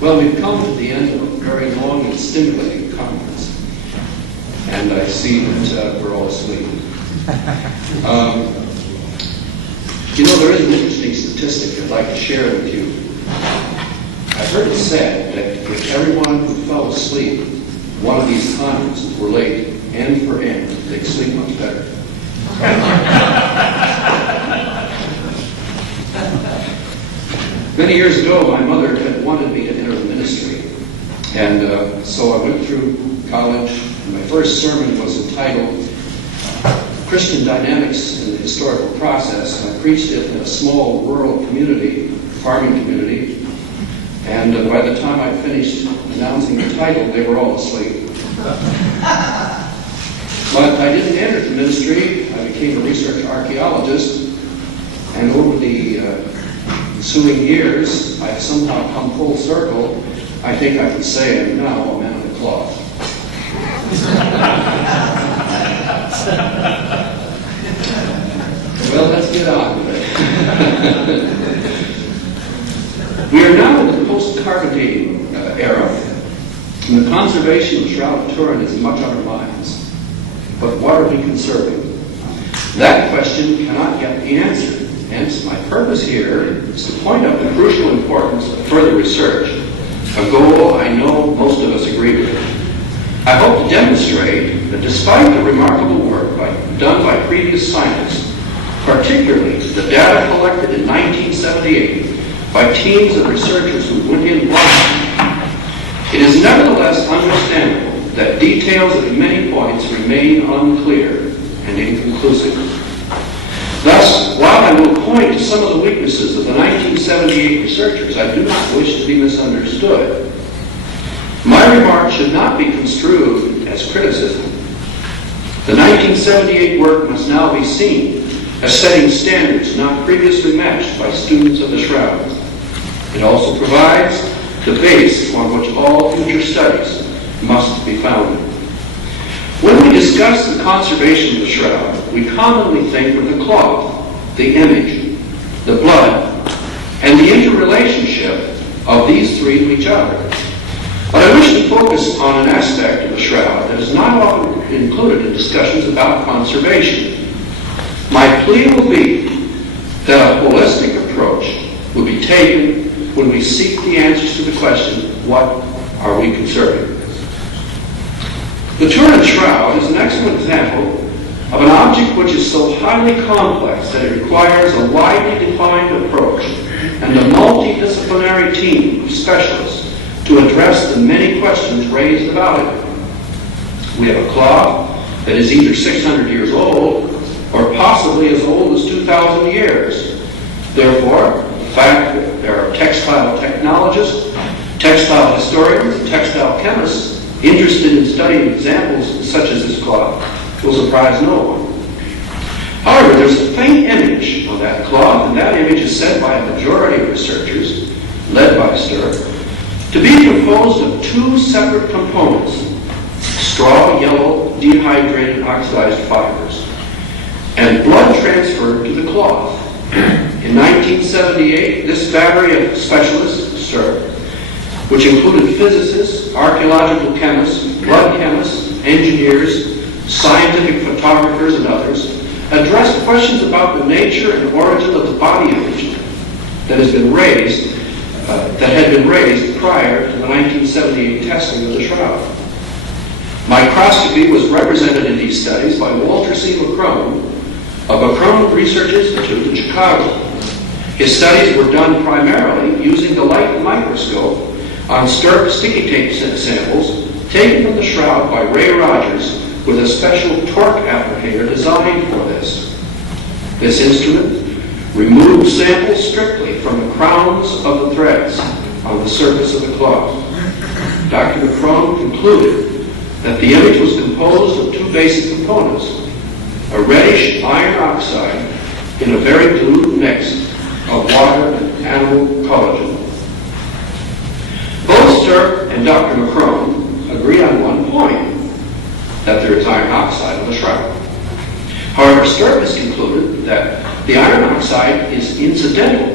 Well, we've come to the end of a very long and stimulating conference, and I see that we're all asleep. You know, there is an interesting statistic I'd like to share with you. I've heard it said that if everyone who fell asleep one of these conferences were late, end for end, they'd sleep much better. Many years ago, my mother had wanted me to enter the ministry, and so I went through college, and my first sermon was entitled Christian Dynamics in the Historical Process, and I preached it in a small rural community, farming community, and by the time I finished announcing the title, they were all asleep. But I didn't enter the ministry. I became a research archaeologist, and over the ensuing years, I've somehow come full circle. I think I could say I'm now a man of the cloth. Well, let's get on with it. We are now in the post-Cargadine era, and the conservation of Shroud of Turin is much on our minds. But what are we conserving? That question cannot yet be answered. Hence, my purpose here is to point out the crucial importance of further research, a goal I know most of us agree with. I hope to demonstrate that despite the remarkable work done by previous scientists, particularly the data collected in 1978 by teams of researchers who went in blind, it is nevertheless understandable that details at many points remain unclear and inconclusive. Thus, while I will point to some of the weaknesses of the 1978 researchers, I do not wish to be misunderstood. My remarks should not be construed as criticism. The 1978 work must now be seen as setting standards not previously matched by students of the Shroud. It also provides the base on which all future studies must be founded. When we discuss the conservation of the Shroud, we commonly think of the cloth, the image, the blood, and the interrelationship of these three to each other. But I wish to focus on an aspect of the Shroud that is not often included in discussions about conservation. My plea will be that a holistic approach will be taken when we seek the answers to the question, what are we conserving? The Turin Shroud is an excellent example of an object which is so highly complex that it requires a widely defined approach and a multidisciplinary team of specialists to address the many questions raised about it. We have a cloth that is either 600 years old or possibly as old as 2,000 years. Therefore, the fact that there are textile technologists, textile historians, and textile chemists interested in studying examples such as this cloth will surprise no one. However, there's a faint image on that cloth, and that image is said by a majority of researchers, led by Sturr, to be composed of two separate components, straw yellow dehydrated oxidized fibers, and blood transferred to the cloth. In 1978, this battery of specialists, Sturr, which included physicists, archaeological chemists, blood chemists, engineers, scientific photographers, and others, addressed questions about the nature and origin of the body image that had been raised prior to the 1978 testing of the Shroud. Microscopy was represented in these studies by Walter C. McCrone of McCrone Research Institute in Chicago. His studies were done primarily using the light microscope on Sturr sticky tape samples taken from the Shroud by Ray Rogers with a special torque applicator designed for this. This instrument removed samples strictly from the crowns of the threads on the surface of the cloth. Dr. McCrone concluded that the image was composed of two basic components, a reddish iron oxide in a very dilute mix of water and animal collagen. Both Sturr and Dr. McCrone agree on one point, that there is iron oxide in the Shroud. However, Sturr has concluded that the iron oxide is incidental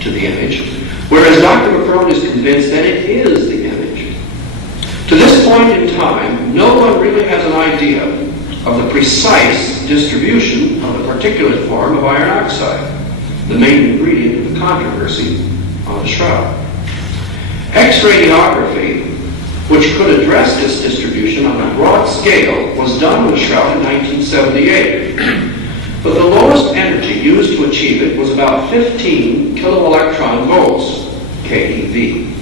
to the image, whereas Dr. McCrone is convinced convinced that it is the image. To this point in time, no one really has an idea of the precise distribution of the particulate form of iron oxide, the main ingredient of the controversy on the Shroud. X-radiography, which could address this distribution on a broad scale, was done with Shroud in 1978. But the lowest energy used to achieve it was about 15 kiloelectron volts, keV.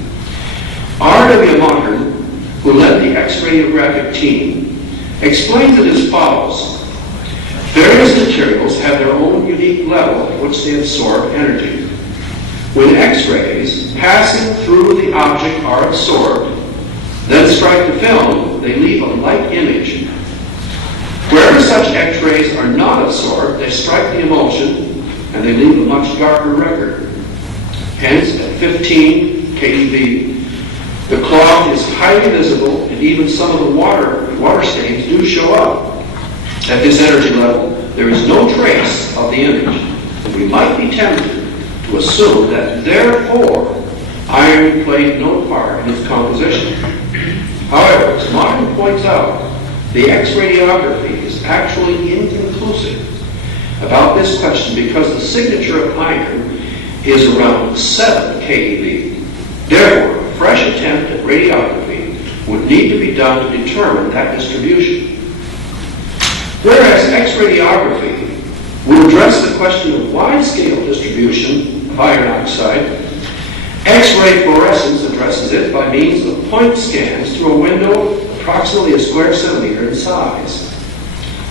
R.W. Modern, who led the X-radiographic team, explains it as follows. Various materials have their own unique level at which they absorb energy. When X-rays passing through the object are absorbed, then strike the film, they leave a light image. Wherever such X-rays are not absorbed, they strike the emulsion and they leave a much darker record. Hence, at 15 keV, the cloth is highly visible, and even some of the water stains do show up. At this energy level, there is no trace of the image, and we might be tempted to assume that, therefore, iron played no part in its composition. However, as Martin points out, the X-radiography is actually inconclusive about this question because the signature of iron is around 7 keV. Therefore, a fresh attempt at radiography would need to be done to determine that distribution. Whereas X-radiography would address the question of wide-scale distribution of iron oxide, X-ray fluorescence addresses it by means of point scans through a window approximately a square centimeter in size.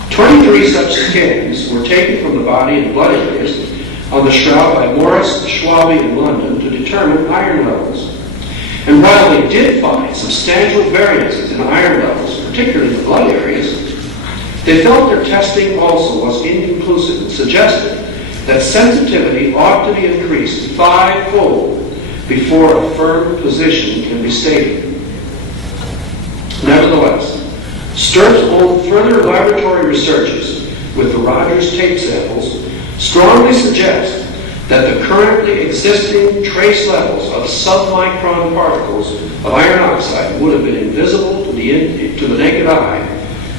23 such scans were taken from the body and blood areas on the Shroud by Morris, Schwabe, in London to determine iron levels. And while they did find substantial variances in iron levels, particularly in the blood areas, they felt their testing also was inconclusive and suggested that sensitivity ought to be increased 5-fold before a firm position can be stated. Nevertheless, Sturt's own further laboratory researches with the Rogers tape samples strongly suggest that the currently existing trace levels of submicron particles of iron oxide would have been invisible to the naked eye,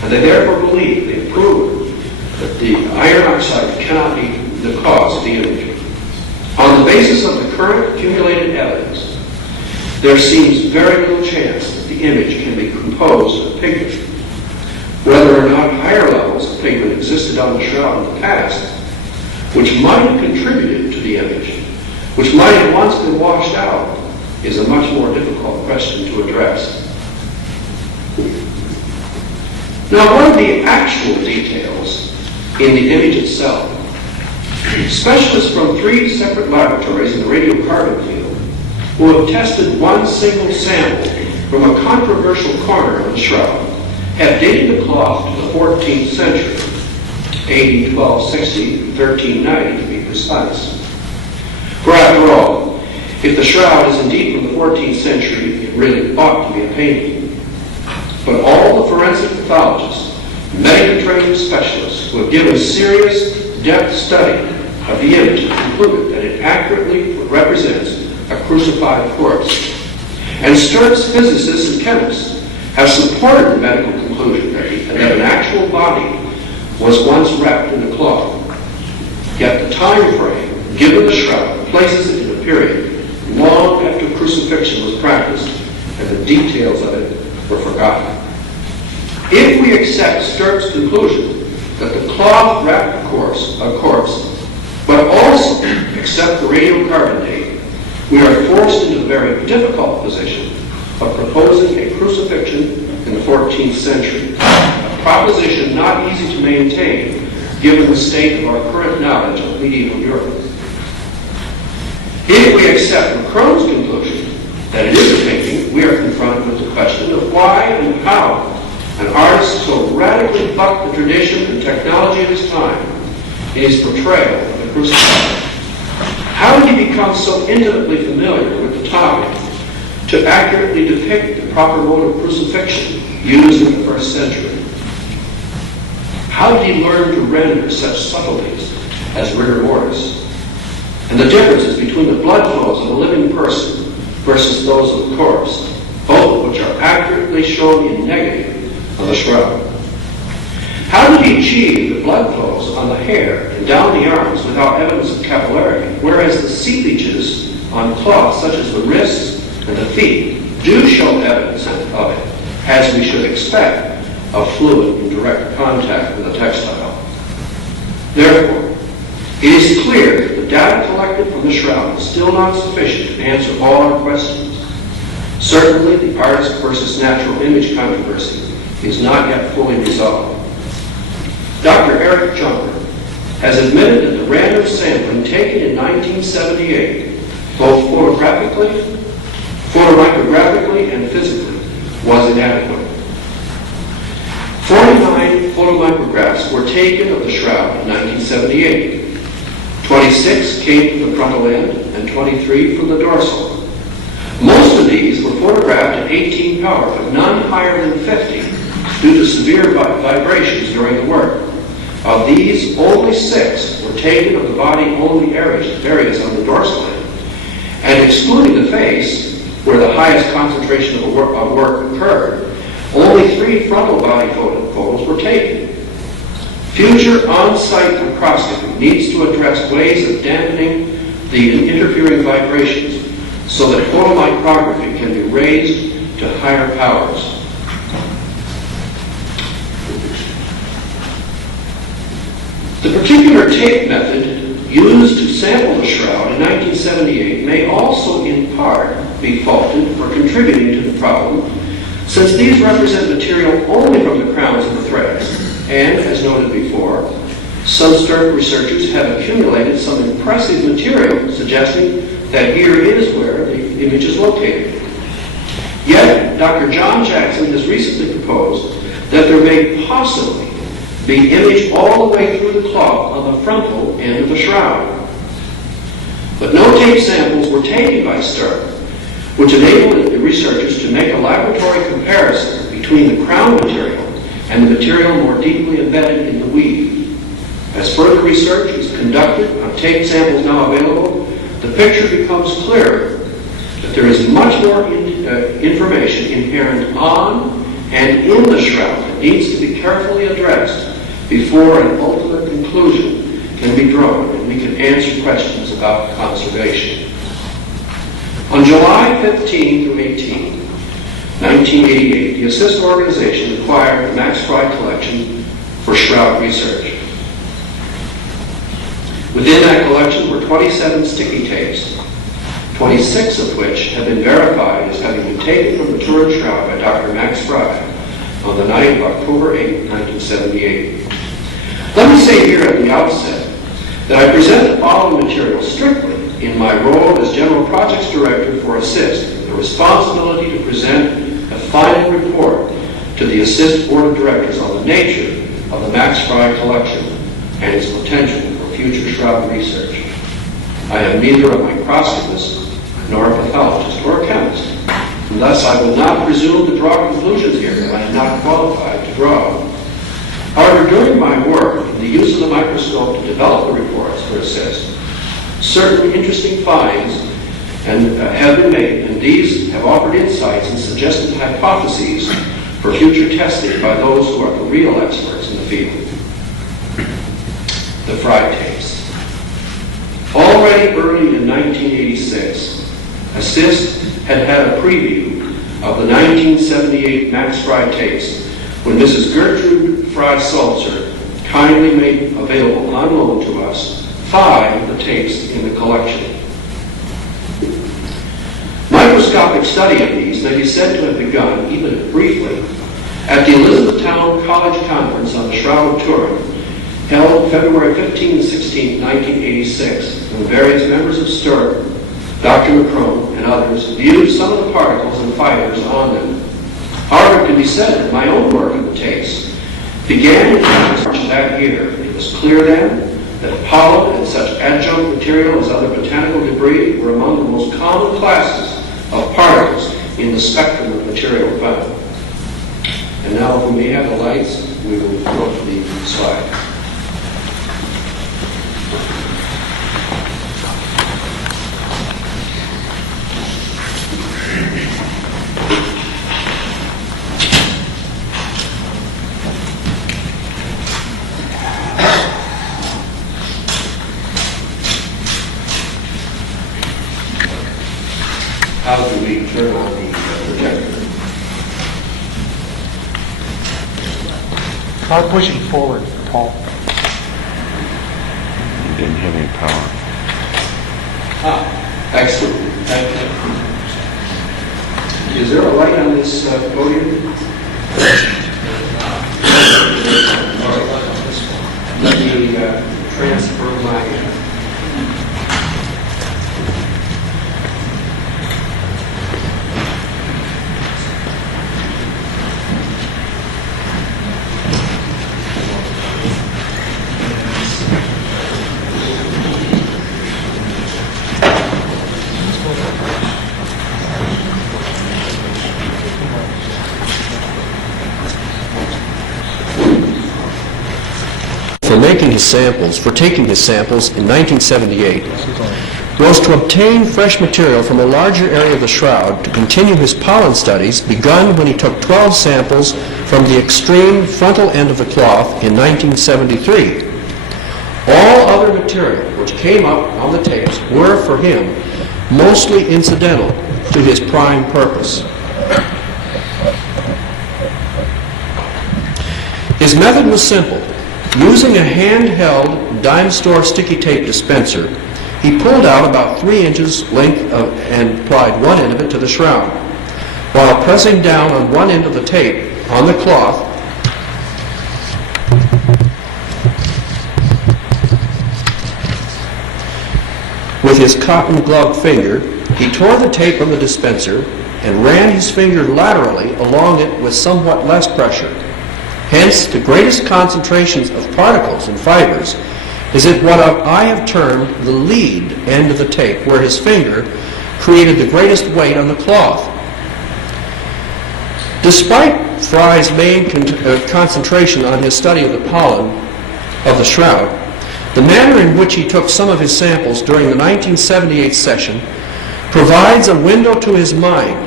and they therefore believe, they've proven, that the iron oxide cannot be the cause of the image. On the basis of the current accumulated evidence, there seems very little chance that the image can be composed of pigment. Whether or not higher levels of pigment existed on the Shroud in the past, which might have contributed to the image, which might have once been washed out, is a much more difficult question to address. Now, what are the actual details in the image itself? Specialists from 3 separate laboratories in the radiocarbon field who have tested one single sample from a controversial corner of the Shroud have dated the cloth to the 14th century, AD 1260 to 1390 to be precise. For after all, if the Shroud is indeed from the 14th century, it really ought to be a painting. But all the forensic pathologists, medical trained specialists who have given serious depth study of the image have concluded that it accurately represents a crucified corpse. And Sturt's physicists and chemists have supported the medical conclusion that an actual body was once wrapped in a cloth. Yet the time frame given the Shroud places it in a period long after crucifixion was practiced and the details of it were forgotten. If we accept Sturt's conclusion that the cloth wrapped a corpse, but also accept the radiocarbon date, we are forced into the very difficult position of proposing a crucifixion in the 14th century, a proposition not easy to maintain given the state of our current knowledge of medieval Europe. If we accept Macron's conclusion that it is a painting, we are confronted with the question of why and how an artist so radically bucked the tradition and technology of his time in his portrayal of the crucifixion. How did he become so intimately familiar with the topic to accurately depict the proper mode of crucifixion used in the first century? How did he learn to render such subtleties as rigor mortis and the differences between the blood flows of a living person versus those of the corpse, both of which are accurately shown in negative on the shroud. How did he achieve the blood flows on the hair and down the arms without evidence of capillarity, whereas the seepages on cloth, such as the wrists and the feet, do show evidence of it, as we should expect of fluid in direct contact with a textile? Therefore, it is clear that the data collected from the shroud is still not sufficient to answer all our questions. Certainly, the artist versus natural image controversy is not yet fully resolved. Dr. Eric Junker has admitted that the random sampling taken in 1978, both photomicrographically and physically, was inadequate. 49 photomicrographs were taken of the shroud in 1978. 26 came from the frontal end and 23 from the dorsal. Most of these were photographed at 18 power, but none higher than 50 due to severe vibrations during the work. Of these, only 6 were taken of the body-only areas on the dorsal end, and excluding the face, where the highest concentration of work occurred, only 3 frontal body photos were taken. Future on-site microscopy needs to address ways of dampening the interfering vibrations so that photomicrography can be raised to higher powers. The particular tape method used to sample the shroud in 1978 may also in part be faulted for contributing to the problem, since these represent material only from the crowns of the threads, and, as noted before, some Sturp researchers have accumulated some impressive material suggesting that here is where the image is located. Yet, Dr. John Jackson has recently proposed that there may possibly be image all the way through the cloth on the frontal end of the shroud. But no tape samples were taken by Sturp, which enabled the researchers to make a laboratory comparison between the crown material and the material more deeply embedded in the weave. As further research is conducted on tape samples now available, the picture becomes clearer that there is much more information inherent on and in the shroud that needs to be carefully addressed before an ultimate conclusion can be drawn and we can answer questions about conservation. On July 15 through 18, 1988, the ASSIST organization acquired the Max Fry collection for shroud research. Within that collection were 27 sticky tapes, 26 of which have been verified as having been taken from the Turin shroud by Dr. Max Fry on the night of October 8, 1978. Let me say here at the outset that I present the following material strictly in my role as General Projects Director for ASSIST, with the responsibility to present a final report to the ASSIST Board of Directors on the nature of the Max Fry collection and its potential for future shroud research. I am neither a microscopist nor a pathologist or a chemist, and thus I will not presume to draw conclusions here that I am not qualified to draw. However, during my work in the use of the microscope to develop the reports for ASSIST, certain interesting finds have been made, and these have offered insights and suggested hypotheses for future testing by those who are the real experts in the field. The Fry tapes. Already early in 1986, ASSIST had a preview of the 1978 Max Fry tapes when Mrs. Gertrude Fry Sulzer kindly made available on loan to us 5 of the tapes in the collection. Microscopic study of these may be said to have begun, even if briefly, at the Elizabethtown College Conference on the Shroud of Turin, held February 15 and 16, 1986, when various members of Sturp, Dr. McCrone, and others viewed some of the particles and fibers on them. However, it can be said that my own work in the tapes began in March that year. It was clear then that pollen and such adjunct material as other botanical debris were among the most common classes of particles in the spectrum of material found. And now, if we may have the lights, we will go to the slide. how do we turn on the projector? Try pushing forward, Paul. You didn't have any power. Excellent. Thank you. Is there a light on this podium? All right. Let me transfer my... for taking his samples in 1978 was to obtain fresh material from a larger area of the Shroud to continue his pollen studies begun when he took 12 samples from the extreme frontal end of the cloth in 1973. All other material which came up on the tapes were, for him, mostly incidental to his prime purpose. His method was simple. Using a handheld dime store sticky tape dispenser, he pulled out about 3 inches length and applied one end of it to the shroud. While pressing down on one end of the tape on the cloth, with his cotton gloved finger, he tore the tape from the dispenser and ran his finger laterally along it with somewhat less pressure. Hence, the greatest concentrations of particles and fibers is at what I have termed the lead end of the tape, where his finger created the greatest weight on the cloth. Despite Fry's main concentration on his study of the pollen of the shroud, the manner in which he took some of his samples during the 1978 session provides a window to his mind.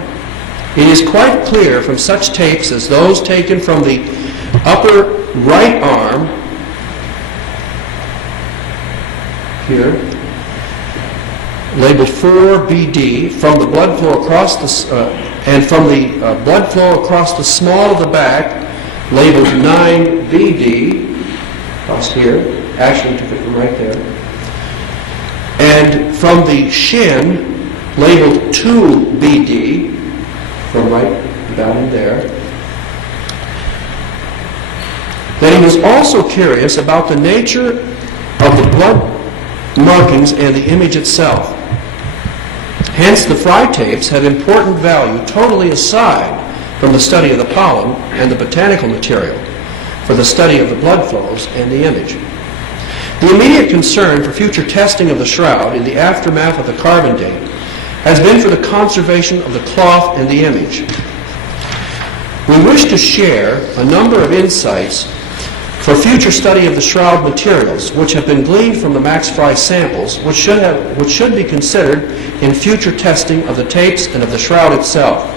It is quite clear from such tapes as those taken from the upper right arm here, labeled 4BD, from the blood flow across the and from the blood flow across the small of the back, labeled 9BD, across here. Actually took it from right there, and from the shin, labeled 2BD, from right down in there. Then he was also curious about the nature of the blood markings and the image itself. Hence, the Fry tapes have important value totally aside from the study of the pollen and the botanical material, for the study of the blood flows and the image. The immediate concern for future testing of the shroud in the aftermath of the carbon date has been for the conservation of the cloth and the image. We wish to share a number of insights for future study of the shroud materials which have been gleaned from the Max Fry samples, which should be considered in future testing of the tapes and of the shroud itself.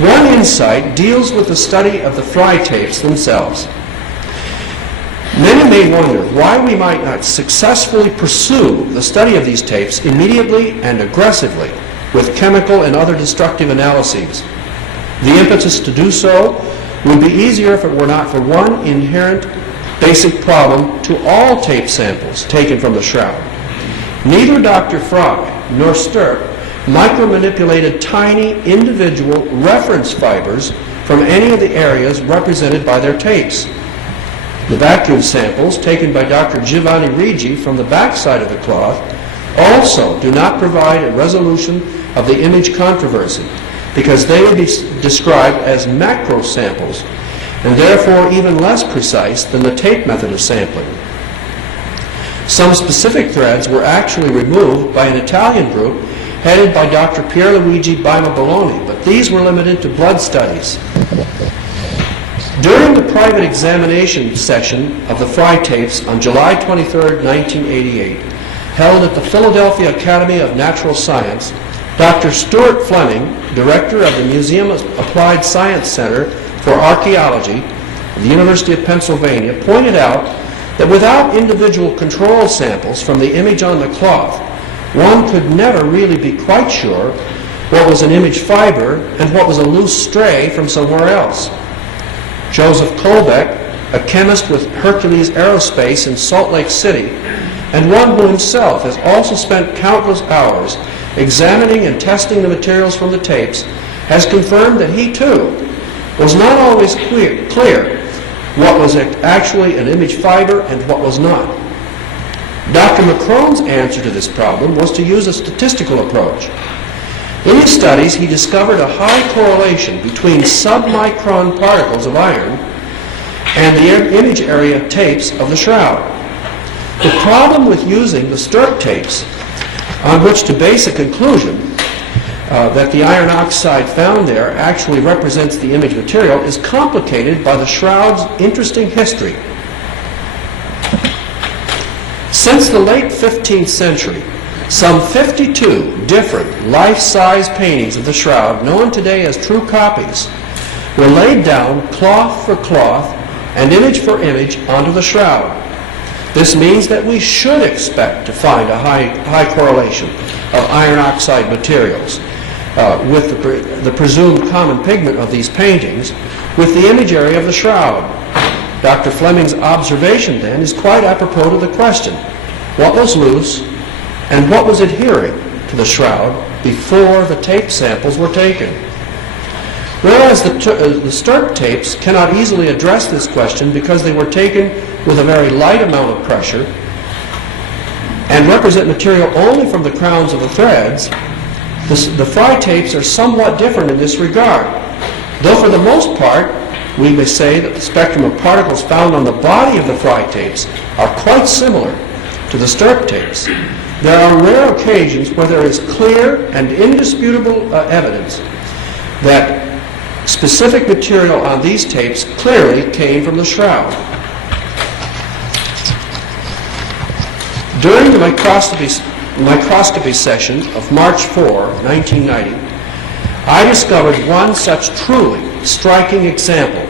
One insight deals with the study of the Fry tapes themselves. Many may wonder why we might not successfully pursue the study of these tapes immediately and aggressively with chemical and other destructive analyses. The impetus to do so would be easier if it were not for one inherent basic problem to all tape samples taken from the shroud. Neither Dr. Fry nor Stirp micromanipulated tiny individual reference fibers from any of the areas represented by their tapes. The vacuum samples taken by Dr. Giovanni Rigi from the backside of the cloth also do not provide a resolution of the image controversy, because they would be described as macro samples and therefore even less precise than the tape method of sampling. Some specific threads were actually removed by an Italian group headed by Dr. Pierluigi Maloney, but these were limited to blood studies. During the private examination session of the Fry tapes on July 23, 1988, held at the Philadelphia Academy of Natural Science, Dr. Stuart Fleming, director of the Museum of Applied Science Center for Archaeology of the University of Pennsylvania, pointed out that without individual control samples from the image on the cloth, one could never really be quite sure what was an image fiber and what was a loose stray from somewhere else. Joseph Kolbeck, a chemist with Hercules Aerospace in Salt Lake City, and one who himself has also spent countless hours examining and testing the materials from the tapes, has confirmed that he too was not always clear what was actually an image fiber and what was not. Dr. McCrone's answer to this problem was to use a statistical approach. In his studies, he discovered a high correlation between submicron particles of iron and the image area tapes of the Shroud. The problem with using the Stirp tapes on which to base a conclusion that the iron oxide found there actually represents the image material is complicated by the Shroud's interesting history. Since the late 15th century, some 52 different life-size paintings of the Shroud, known today as true copies, were laid down cloth for cloth and image for image onto the Shroud. This means that we should expect to find a high correlation of iron oxide materials with the presumed common pigment of these paintings with the image area of the Shroud. Dr. Fleming's observation, then, is quite apropos to the question: what was loose and what was adhering to the Shroud before the tape samples were taken? Whereas the Stirp tapes cannot easily address this question because they were taken with a very light amount of pressure and represent material only from the crowns of the threads, the Fry tapes are somewhat different in this regard. Though for the most part, we may say that the spectrum of particles found on the body of the Fry tapes are quite similar to the Stirp tapes. There are rare occasions where there is clear and indisputable evidence that specific material on these tapes clearly came from the Shroud. During the microscopy session of March 4, 1990, I discovered one such truly striking example.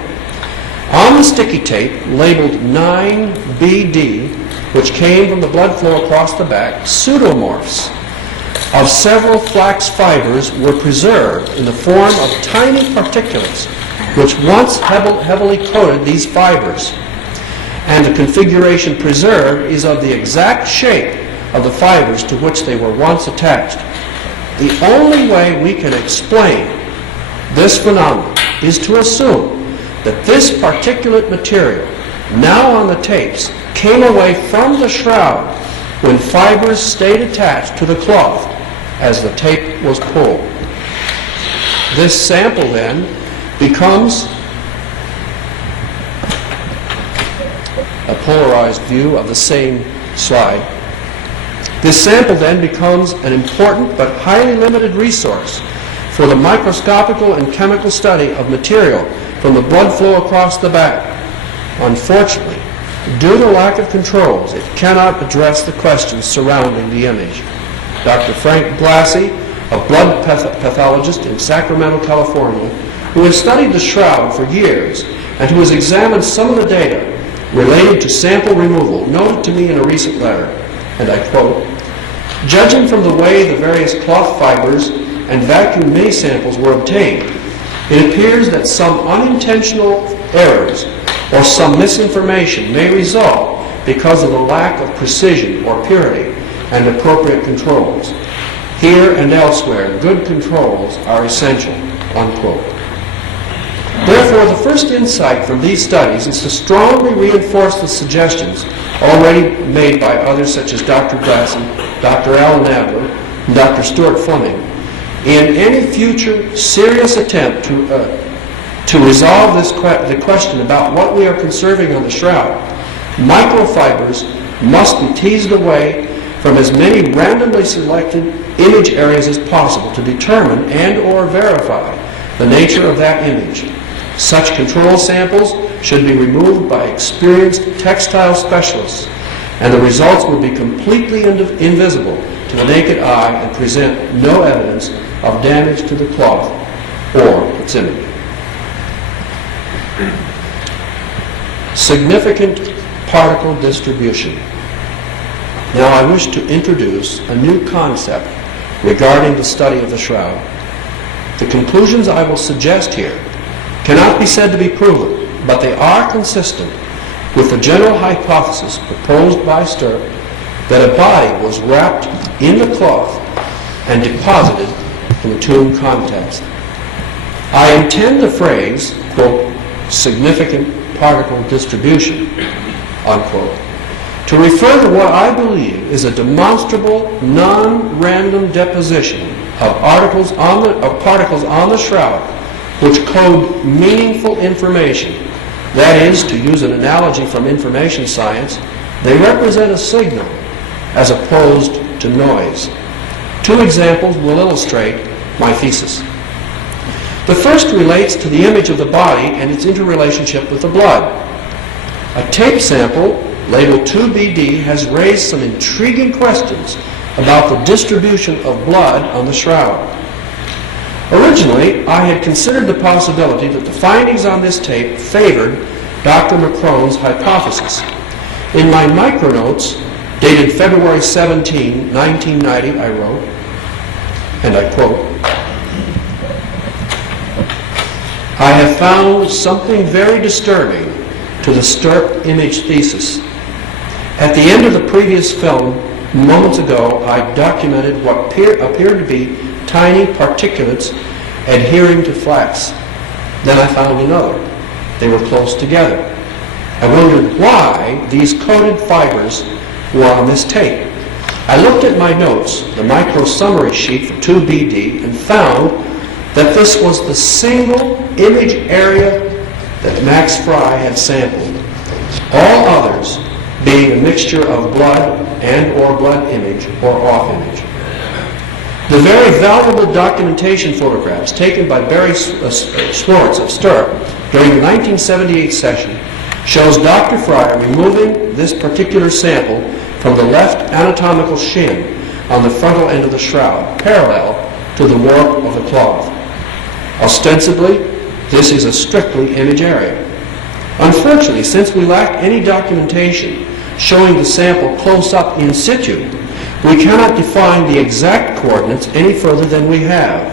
On the sticky tape labeled 9BD, which came from the blood flow across the back, pseudomorphs of several flax fibers were preserved in the form of tiny particulates which once heavily coated these fibers. And the configuration preserved is of the exact shape of the fibers to which they were once attached. The only way we can explain this phenomenon is to assume that this particulate material, now on the tapes, came away from the Shroud when fibers stayed attached to the cloth as the tape was pulled. This sample then becomes a polarized view of the same slide. This sample then becomes an important but highly limited resource for the microscopical and chemical study of material from the blood flow across the back. Unfortunately, due to lack of controls, it cannot address the questions surrounding the image. Dr. Frank Blassie, a blood pathologist in Sacramento, California, who has studied the Shroud for years and who has examined some of the data related to sample removal, noted to me in a recent letter, and I quote, "Judging from the way the various cloth fibers and vacuum mini samples were obtained, it appears that some unintentional errors or some misinformation may result because of the lack of precision or purity and appropriate controls. Here and elsewhere, good controls are essential," unquote. Therefore, the first insight from these studies is to strongly reinforce the suggestions already made by others such as Dr. Blassie, Dr. Alan Adler, and Dr. Stuart Fleming. In any future serious attempt to resolve the question about what we are conserving on the Shroud, microfibers must be teased away from as many randomly selected image areas as possible to determine and or verify the nature of that image. Such control samples should be removed by experienced textile specialists, and the results will be completely invisible to the naked eye and present no evidence of damage to the cloth or its image. Significant particle distribution. Now I wish to introduce a new concept regarding the study of the Shroud. The conclusions I will suggest here cannot be said to be proven, but they are consistent with the general hypothesis proposed by Stirp that a body was wrapped in the cloth and deposited in the tomb context. I intend the phrase, quote, significant particle distribution, unquote, to refer to what I believe is a demonstrable, non-random deposition of particles on the shroud which code meaningful information. That is, to use an analogy from information science, they represent a signal as opposed to noise. Two examples will illustrate my thesis. The first relates to the image of the body and its interrelationship with the blood. A tape sample labeled 2BD has raised some intriguing questions about the distribution of blood on the shroud. Originally, I had considered the possibility that the findings on this tape favored Dr. McCrone's hypothesis. In my micronotes, dated February 17, 1990, I wrote, and I quote, "I have found something very disturbing to the Stirp image thesis. At the end of the previous film, moments ago, I documented what appeared to be tiny particulates adhering to flax. Then I found another. They were close together. I wondered why these coated fibers were on this tape. I looked at my notes, the micro summary sheet for 2BD, and found that this was the single image area that Max Fry had sampled, all others being a mixture of blood and or blood image or off image. The very valuable documentation photographs taken by Barry Schwartz of Stirp during the 1978 session shows Dr. Fry removing this particular sample from the left anatomical shin on the frontal end of the shroud, parallel to the warp of the cloth. Ostensibly, this is a strictly image area. Unfortunately, since we lack any documentation showing the sample close up in situ, we cannot define the exact coordinates any further than we have.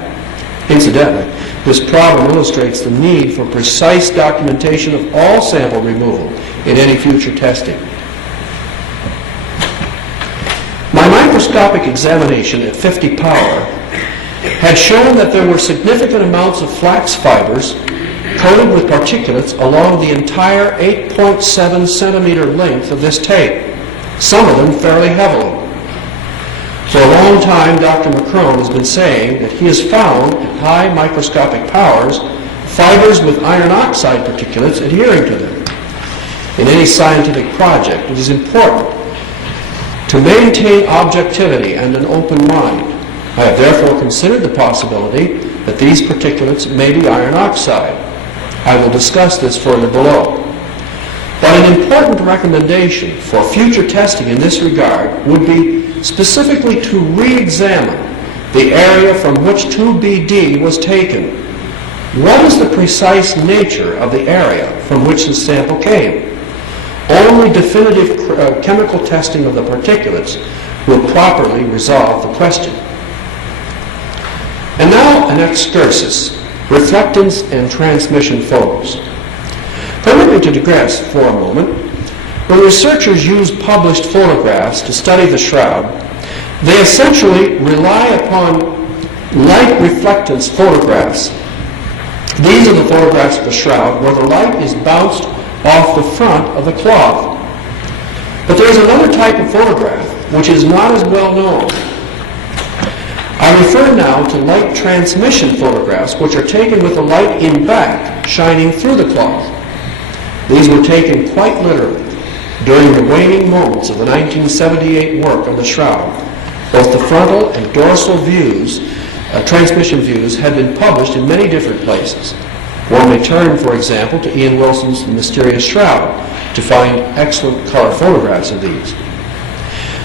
Incidentally, this problem illustrates the need for precise documentation of all sample removal in any future testing. My microscopic examination at 50 power had shown that there were significant amounts of flax fibers coated with particulates along the entire 8.7 centimeter length of this tape, some of them fairly heavily. For a long time, Dr. McCrone has been saying that he has found at high microscopic powers fibers with iron oxide particulates adhering to them. In any scientific project, it is important to maintain objectivity and an open mind. I have therefore considered the possibility that these particulates may be iron oxide. I will discuss this further below. But an important recommendation for future testing in this regard would be specifically to re-examine the area from which 2BD was taken. What is the precise nature of the area from which the sample came? Only definitive chemical testing of the particulates will properly resolve the question. And now an excursus, reflectance and transmission photos. Permit me to digress for a moment. When researchers use published photographs to study the shroud, they essentially rely upon light reflectance photographs. These are the photographs of the shroud where the light is bounced off the front of the cloth. But there is another type of photograph which is not as well known. I refer now to light transmission photographs, which are taken with the light in back shining through the cloth. These were taken quite literally during the waning moments of the 1978 work on the shroud. Both the frontal and dorsal views, transmission views, had been published in many different places. One may turn, for example, to Ian Wilson's Mysterious Shroud to find excellent color photographs of these.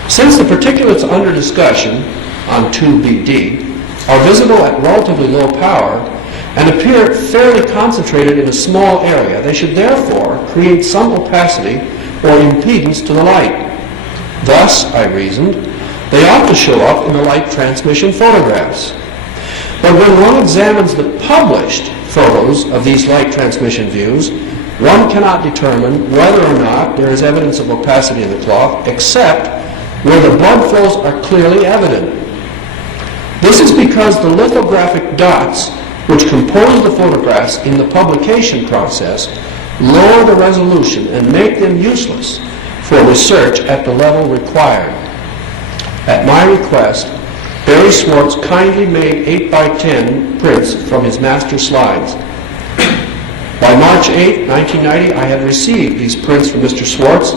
Since the particulates under discussion on 2BD are visible at relatively low power and appear fairly concentrated in a small area, they should therefore create some opacity or impedance to the light. Thus, I reasoned, they ought to show up in the light transmission photographs. But when one examines the published photos of these light transmission views, one cannot determine whether or not there is evidence of opacity in the cloth, except where the blood flows are clearly evident. This is because the lithographic dots which compose the photographs in the publication process lower the resolution and make them useless for research at the level required. At my request, Barry Schwartz kindly made 8x10 prints from his master slides. By March 8, 1990, I had received these prints from Mr. Schwartz,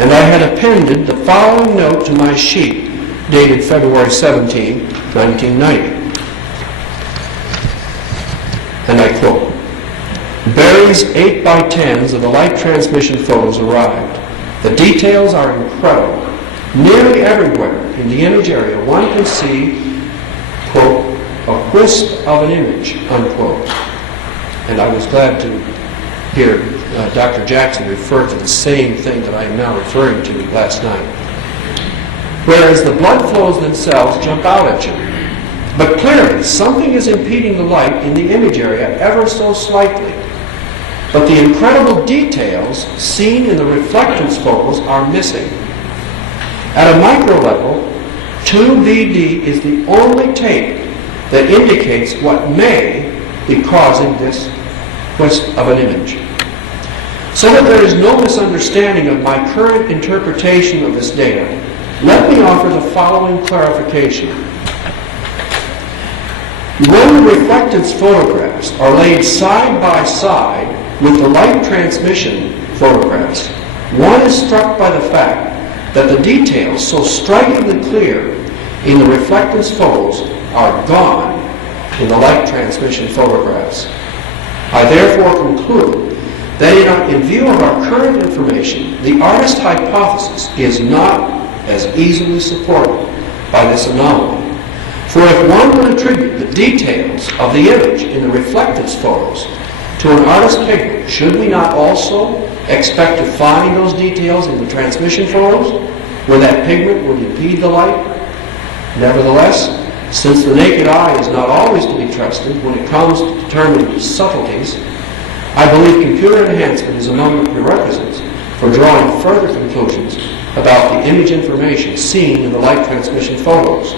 and I had appended the following note to my sheet, dated February 17, 1990. And I quote, "Barry's 8x10s of the light transmission photos arrived. The details are incredible. Nearly everywhere in the image area one can see, quote, a wisp of an image, unquote." And I was glad to hear Dr. Jackson refer to the same thing that I am now referring to last night. Whereas the blood flows themselves jump out at you. But clearly, something is impeding the light in the image area ever so slightly. But the incredible details seen in the reflectance photos are missing. At a micro level, 2BD is the only tape that indicates what may be causing this wisp of an image. So that there is no misunderstanding of my current interpretation of this data, let me offer the following clarification. When the reflectance photographs are laid side by side with the light transmission photographs, one is struck by the fact that the details so strikingly clear in the reflectance photos are gone in the light transmission photographs. I therefore conclude that in view of our current information, the artist hypothesis is not as easily supported by this anomaly. For if one would attribute the details of the image in the reflectance photos to an artist's pigment, should we not also expect to find those details in the transmission photos where that pigment would impede the light? Nevertheless, since the naked eye is not always to be trusted when it comes to determining subtleties, I believe computer enhancement is among the prerequisites for drawing further conclusions about the image information seen in the light transmission photos.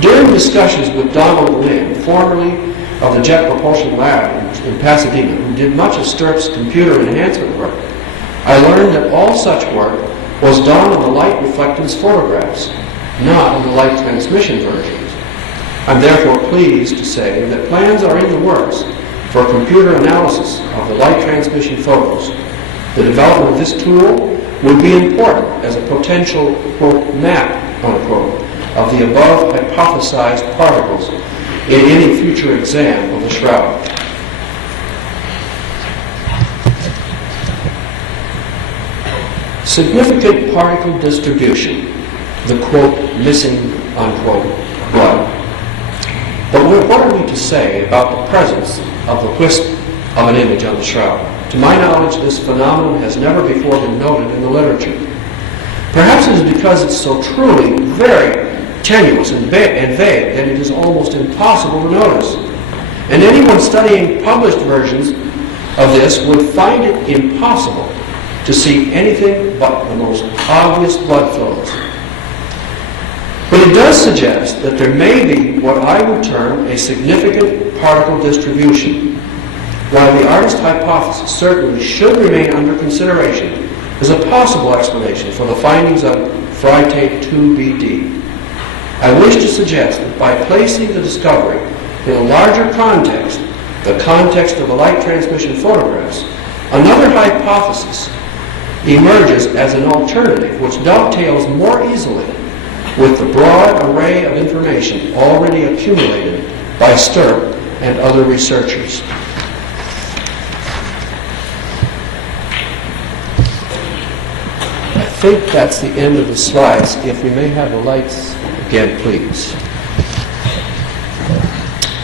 During discussions with Donald Lynn, formerly of the Jet Propulsion Lab in Pasadena, who did much of Stirp's computer enhancement work, I learned that all such work was done on the light reflectance photographs, not on the light transmission versions. I'm therefore pleased to say that plans are in the works for computer analysis of the light transmission photos. The development of this tool would be important as a potential, quote, map, unquote, of the above hypothesized particles in any future exam of the shroud. Significant particle distribution, the quote, missing, unquote, blood. But what are we to say about the presence of the wisp of an image on the shroud? To my knowledge, this phenomenon has never before been noted in the literature. Perhaps it is because it's so truly very tenuous and vague that it is almost impossible to notice. And anyone studying published versions of this would find it impossible to see anything but the most obvious blood flows. But it does suggest that there may be what I would term a significant particle distribution. While the artist hypothesis certainly should remain under consideration as a possible explanation for the findings of Freytape 2BD, I wish to suggest that by placing the discovery in a larger context, the context of the light transmission photographs, another hypothesis emerges as an alternative which dovetails more easily with the broad array of information already accumulated by Stirp and other researchers. I think that's the end of the slides. If we may have the lights again, please.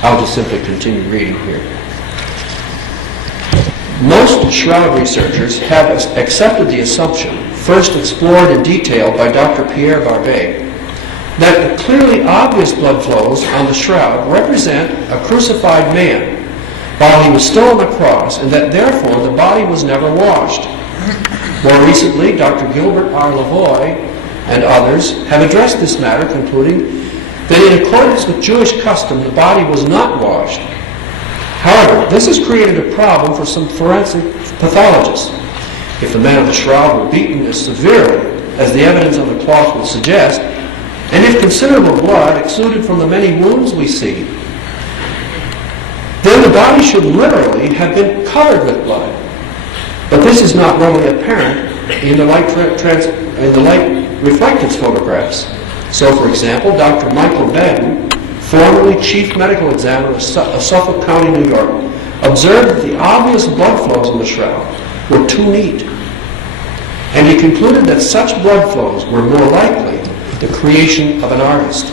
I'll just simply continue reading here. Most shroud researchers have accepted the assumption, first explored in detail by Dr. Pierre Barbet, that the clearly obvious blood flows on the shroud represent a crucified man while he was still on the cross, and that therefore the body was never washed. More recently, Dr. Gilbert R. Lavoie and others have addressed this matter, concluding that in accordance with Jewish custom, the body was not washed. However, this has created a problem for some forensic pathologists. If the man of the shroud were beaten as severely as the evidence on the cloth would suggest, and if considerable blood exuded from the many wounds we see, then the body should literally have been covered with blood. But this is not readily apparent in the light reflectance photographs. So, for example, Dr. Michael Baden, formerly Chief Medical Examiner of Suffolk County, New York, observed that the obvious blood flows in the shroud were too neat. And he concluded that such blood flows were more likely the creation of an artist.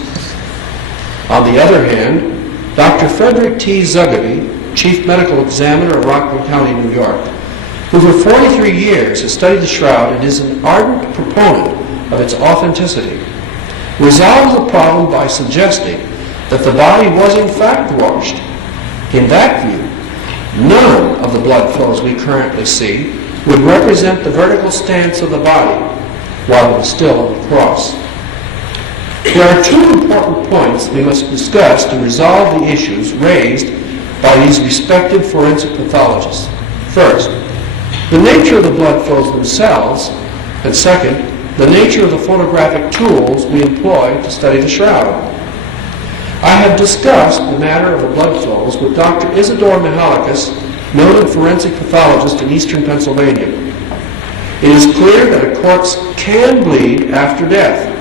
On the other hand, Dr. Frederick T. Zugaby, Chief Medical Examiner of Rockland County, New York, who for 43 years has studied the shroud and is an ardent proponent of its authenticity, resolves the problem by suggesting that the body was in fact washed. In that view, none of the blood flows we currently see would represent the vertical stance of the body while it was still on the cross. There are two important points we must discuss to resolve the issues raised by these respected forensic pathologists. First, the nature of the blood flows themselves, and second, the nature of the photographic tools we employ to study the shroud. I have discussed the matter of the blood flows with Dr. Isidore Mihalakis, noted forensic pathologist in eastern Pennsylvania. It is clear that a corpse can bleed after death,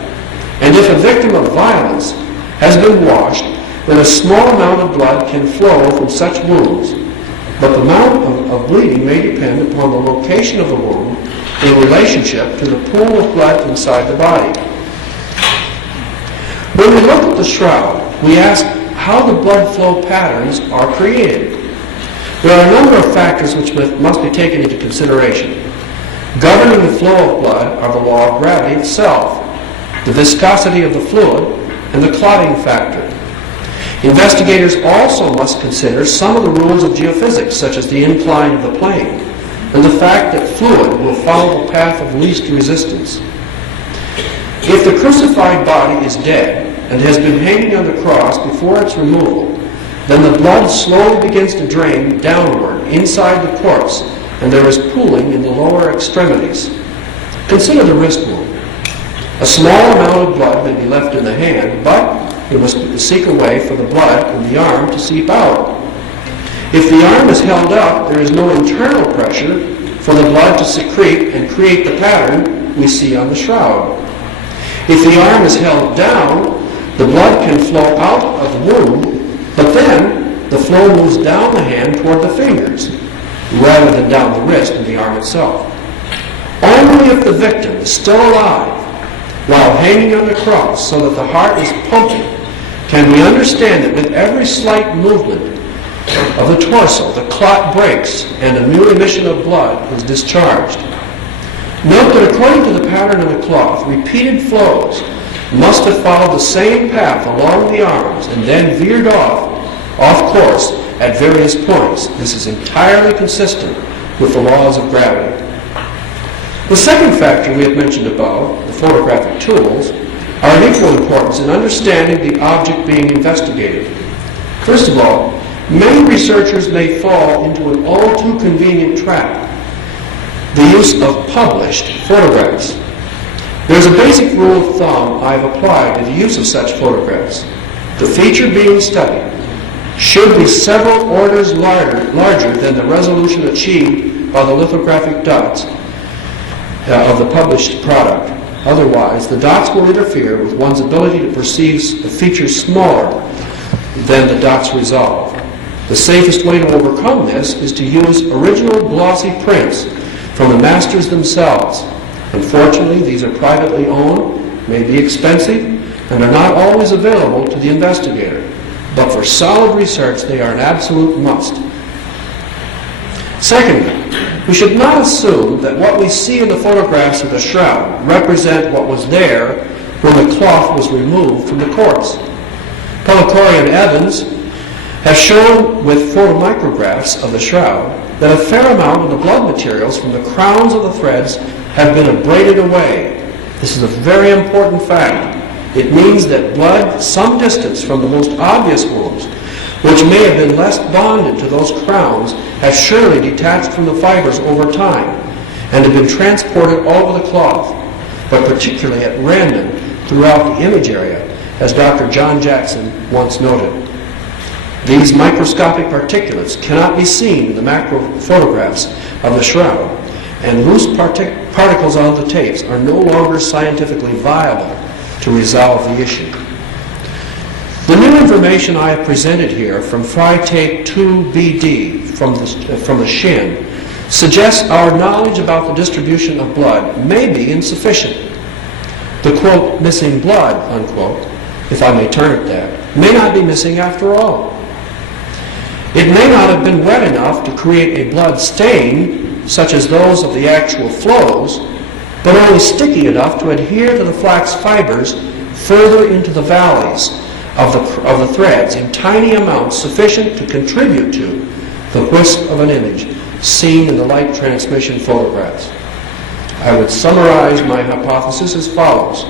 and if a victim of violence has been washed, then a small amount of blood can flow from such wounds, but the amount of bleeding may depend upon the location of the wound in relationship to the pool of blood inside the body. When we look at the shroud, we ask how the blood flow patterns are created. There are a number of factors which must be taken into consideration. Governing the flow of blood are the law of gravity itself, the viscosity of the fluid, and the clotting factor. Investigators also must consider some of the rules of geophysics, such as the incline of the plane, and the fact that fluid will follow the path of least resistance. If the crucified body is dead and has been hanging on the cross before its removal, then the blood slowly begins to drain downward inside the corpse, and there is pooling in the lower extremities. Consider the wrist wound. A small amount of blood may be left in the hand, but you must seek a way for the blood in the arm to seep out. If the arm is held up, there is no internal pressure for the blood to secrete and create the pattern we see on the shroud. If the arm is held down, the blood can flow out of the wound, but then the flow moves down the hand toward the fingers, rather than down the wrist and the arm itself. Only if the victim is still alive while hanging on the cross so that the heart is pumping can we understand that with every slight movement of the torso, the clot breaks and a new emission of blood is discharged. Note that according to the pattern of the cloth, repeated flows must have followed the same path along the arms and then veered off course at various points. This is entirely consistent with the laws of gravity. The second factor we have mentioned above, the photographic tools, are of equal importance in understanding the object being investigated. First of all, many researchers may fall into an all too convenient trap, the use of published photographs. There is a basic rule of thumb I have applied to the use of such photographs. The feature being studied should be several orders larger than the resolution achieved by the lithographic dots of the published product. Otherwise, the dots will interfere with one's ability to perceive the features smaller than the dots resolve. The safest way to overcome this is to use original glossy prints from the masters themselves. Unfortunately, these are privately owned, may be expensive, and are not always available to the investigator. But for solid research, they are an absolute must. Secondly, we should not assume that what we see in the photographs of the shroud represent what was there when the cloth was removed from the corpse. Pellicori and Evans have shown with photomicrographs of the shroud that a fair amount of the blood materials from the crowns of the threads have been abraded away. This is a very important fact. It means that blood some distance from the most obvious wounds, which may have been less bonded to those crowns, has surely detached from the fibers over time and have been transported all over the cloth, but particularly at random throughout the image area, as Dr. John Jackson once noted. These microscopic particulates cannot be seen in the macro photographs of the shroud, and loose particles on the tapes are no longer scientifically viable to resolve the issue. The new information I have presented here from Fry Tape 2BD from the shin suggests our knowledge about the distribution of blood may be insufficient. The, quote, missing blood, unquote, if I may term it that, may not be missing after all. It may not have been wet enough to create a blood stain, such as those of the actual flows, but only sticky enough to adhere to the flax fibers further into the valleys of the threads in tiny amounts sufficient to contribute to the wisp of an image seen in the light transmission photographs. I would summarize my hypothesis as follows.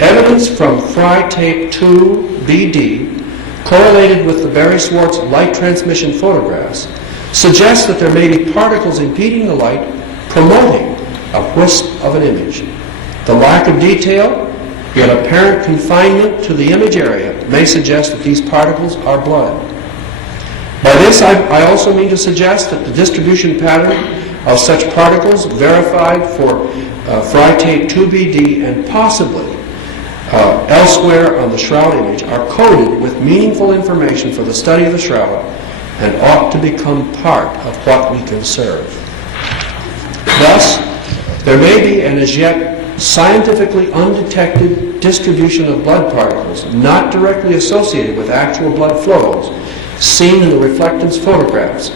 Evidence from Fry Tape 2BD correlated with the Barry-Schwartz light transmission photographs suggests that there may be particles impeding the light promoting a wisp of an image. The lack of detail, yet apparent confinement to the image area may suggest that these particles are blood. By this, I also mean to suggest that the distribution pattern of such particles verified for Fry Tape 2BD and possibly elsewhere on the shroud image are coded with meaningful information for the study of the shroud and ought to become part of what we conserve. Thus, there may be an as yet scientifically undetected distribution of blood particles not directly associated with actual blood flows seen in the reflectance photographs,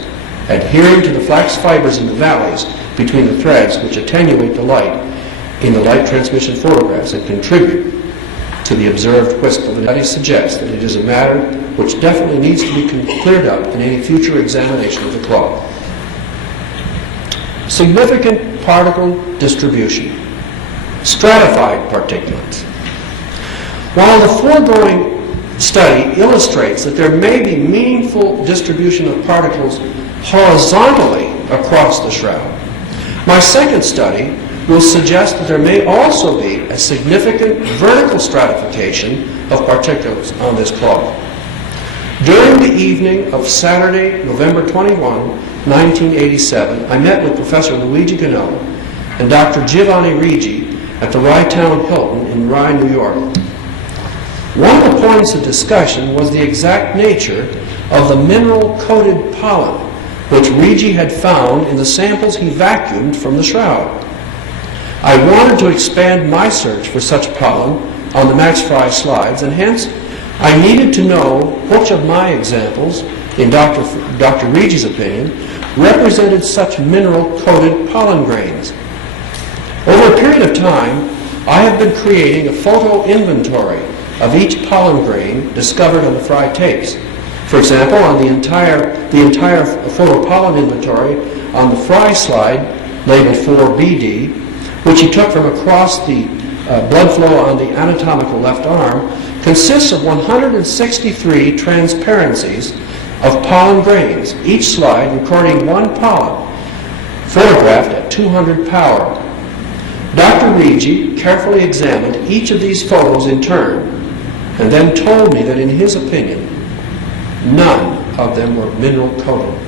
adhering to the flax fibers in the valleys between the threads which attenuate the light in the light transmission photographs and contribute to the observed wisp of an image. Suggests that it is a matter which definitely needs to be cleared up in any future examination of the cloth. Significant particle distribution. Stratified particulates. While the foregoing study illustrates that there may be meaningful distribution of particles horizontally across the shroud, my second study will suggest that there may also be a significant vertical stratification of particulates on this cloth. During the evening of Saturday, November 21, 1987, I met with Professor Luigi Ganello and Dr. Giovanni Rigi at the Rytown Hilton in Rye, New York. One of the points of discussion was the exact nature of the mineral-coated pollen which Rigi had found in the samples he vacuumed from the shroud. I wanted to expand my search for such pollen on the Max Fry slides, and hence I needed to know which of my examples, in Dr. Rigi's opinion, represented such mineral-coated pollen grains. Over a period of time, I have been creating a photo inventory of each pollen grain discovered on the Fry tapes. For example, on the entire photo pollen inventory on the Fry slide, labeled 4BD, which he took from across the blood flow on the anatomical left arm, consists of 163 transparencies of pollen grains, each slide recording one pollen, photographed at 200 power. Dr. Rigi carefully examined each of these photos in turn, and then told me that in his opinion, none of them were mineral-coated.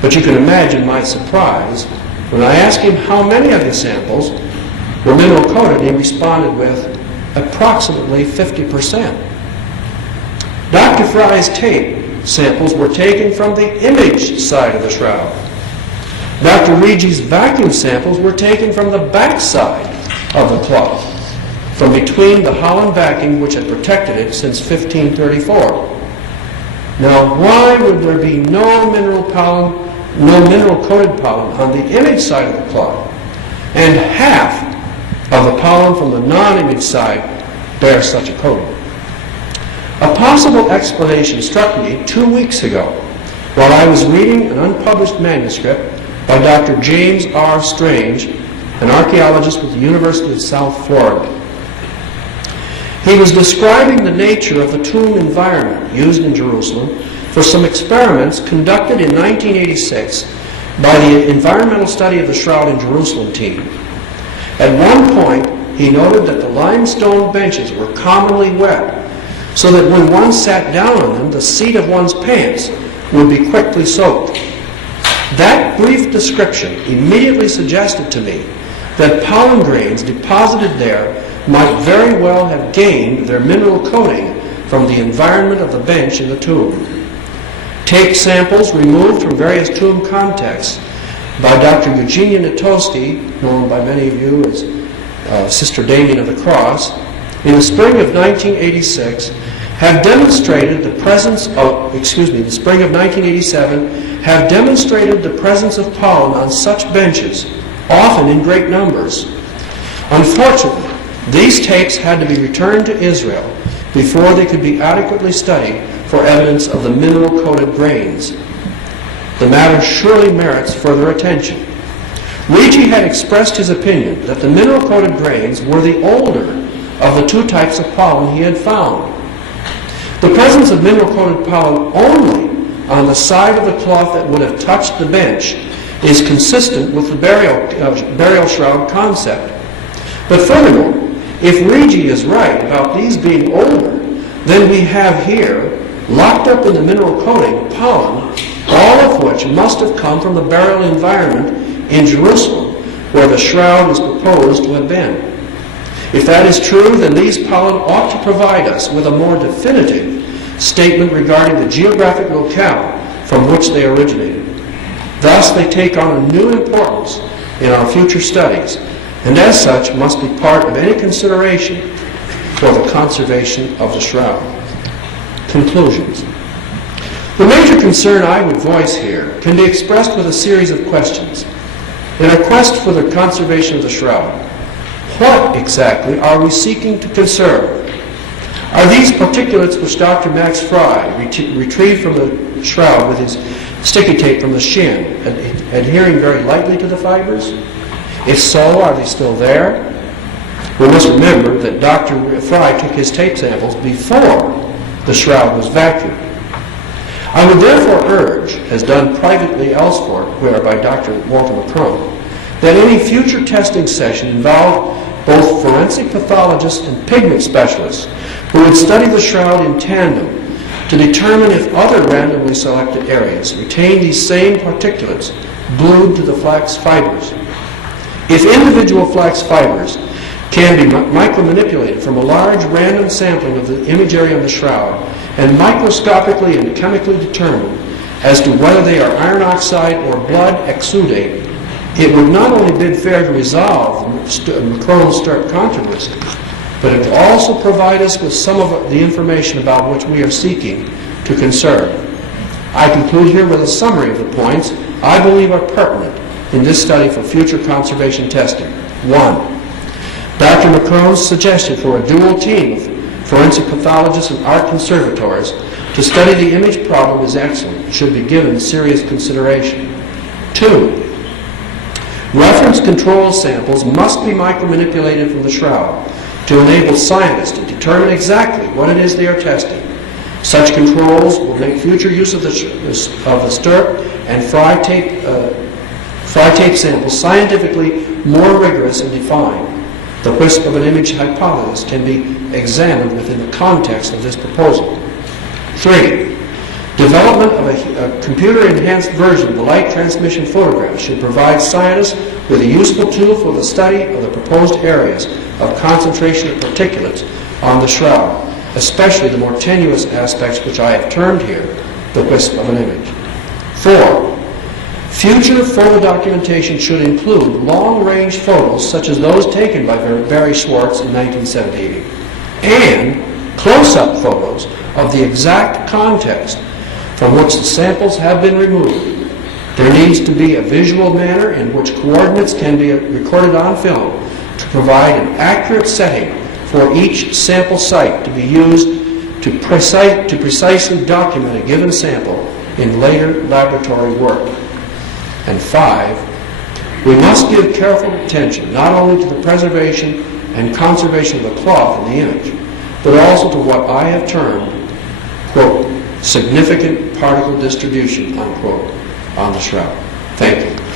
But you can imagine my surprise when I asked him how many of the samples were mineral-coated, and he responded with approximately 50%. Dr. Fry's tape samples were taken from the image side of the shroud. Dr. Rigi's vacuum samples were taken from the back side of the cloth, from between the Holland backing which had protected it since 1534. Now, why would there be no mineral-coated pollen on the image side of the cloth, and half of the pollen from the non-image side bear such a coating. A possible explanation struck me 2 weeks ago while I was reading an unpublished manuscript by Dr. James R. Strange, an archaeologist with the University of South Florida. He was describing the nature of the tomb environment used in Jerusalem for some experiments conducted in 1986 by the Environmental Study of the Shroud in Jerusalem team. At one point, he noted that the limestone benches were commonly wet, so that when one sat down on them, the seat of one's pants would be quickly soaked. That brief description immediately suggested to me that pollen grains deposited there might very well have gained their mineral coating from the environment of the bench in the tomb. Tape samples removed from various tomb contexts by Dr. Eugenia Natosti, known by many of you as Sister Damien of the Cross, in the spring of 1986, have demonstrated the presence of, the spring of 1987, have demonstrated the presence of pollen on such benches, often in great numbers. Unfortunately, these tapes had to be returned to Israel before they could be adequately studied for evidence of the mineral-coated grains. The matter surely merits further attention. Ricci had expressed his opinion that the mineral-coated grains were the older of the two types of pollen he had found. The presence of mineral-coated pollen only on the side of the cloth that would have touched the bench is consistent with the burial shroud concept. But furthermore, if Ricci is right about these being older, then we have here, locked up in the mineral coating, pollen, all of which must have come from the burial environment in Jerusalem, where the shroud is proposed to have been. If that is true, then these pollen ought to provide us with a more definitive statement regarding the geographic locale from which they originated. Thus, they take on a new importance in our future studies, and as such must be part of any consideration for the conservation of the shroud. Conclusions. The major concern I would voice here can be expressed with a series of questions. In our quest for the conservation of the shroud, what exactly are we seeking to conserve? Are these particulates which Dr. Max Fry retrieved from the shroud with his sticky tape from the shin adhering very lightly to the fibers? If so, are they still there? We must remember that Dr. Fry took his tape samples before the shroud was vacuumed. I would therefore urge, as done privately elsewhere by Dr. Walter McCrone, that any future testing session involve both forensic pathologists and pigment specialists who would study the shroud in tandem to determine if other randomly selected areas retain these same particulates glued to the flax fibers. If individual flax fibers can be micromanipulated from a large random sampling of the image area of the shroud and microscopically and chemically determined as to whether they are iron oxide or blood exudate, it would not only bid fair to resolve McCrone's stark controversy, but it would also provide us with some of the information about which we are seeking to conserve. I conclude here with a summary of the points I believe are pertinent in this study for future conservation testing. 1. Dr. McCrone's suggestion for a dual team of forensic pathologists and art conservators to study the image problem is excellent, should be given serious consideration. 2. Reference control samples must be micromanipulated from the shroud to enable scientists to determine exactly what it is they are testing. Such controls will make future use of the stirp and fry tape samples scientifically more rigorous and defined. The wisp of an image hypothesis can be examined within the context of this proposal. 3. Development of a computer-enhanced version of the light transmission photograph should provide scientists with a useful tool for the study of the proposed areas of concentration of particulates on the shroud, especially the more tenuous aspects which I have termed here the wisp of an image. 4. Future photo documentation should include long-range photos such as those taken by Barry Schwartz in 1978 and close-up photos of the exact context from which the samples have been removed. There needs to be a visual manner in which coordinates can be recorded on film to provide an accurate setting for each sample site to be used to precisely document a given sample in later laboratory work. And 5, we must give careful attention not only to the preservation and conservation of the cloth in the image, but also to what I have termed, quote, significant particle distribution, unquote, on the shroud. Thank you.